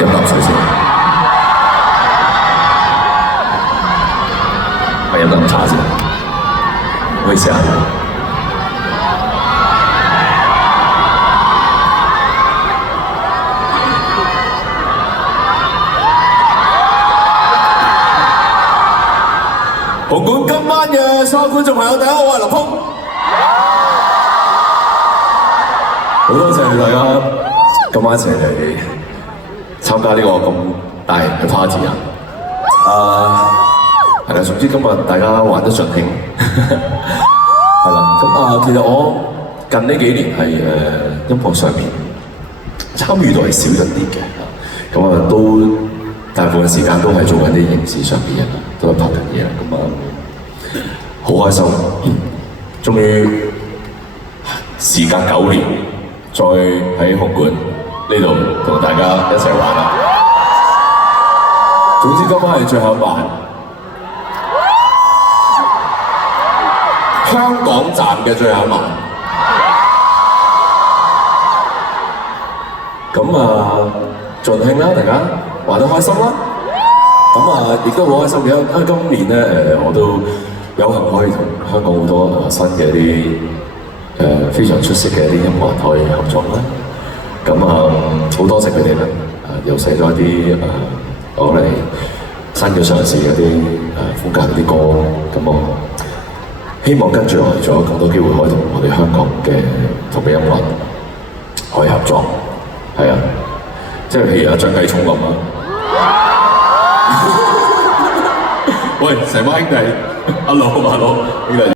飲啖水先。我飲啖茶先。唔好意思啊。紅館今晚嘅所有觀眾朋友，大家好，我係林峯。好多謝大家今晚一齊嚟參加呢個咁大型嘅 party 啊！係啦，總之今日大家玩得盡興，係啦。咁其實我近呢幾年係音樂上面參與度係少咗啲嘅，咁都大部分時間都係做緊啲影視上面嘅，都係拍緊嘢啦。咁好開心，終於時隔9年，再喺紅館呢度同大家一齊玩啦。總之今晚係最後一晚，香港站嘅最後一晚。咁盡興啦，大家玩得開心啦。咁亦都好開心嘅，因為今年咧我都有幸可以同香港好多新嘅一啲非常出色嘅一啲音樂人可以合作啦。咁好多謝佢哋啦，又寫咗一啲我哋新嘅嘗試一啲風格嗰啲歌。咁我希望跟住落嚟仲有更多機會可以同我哋香港嘅同嘅音樂人可以合作。係啊，即係譬如張繼聰咁啊。喂，成班兄弟，hello，兄弟。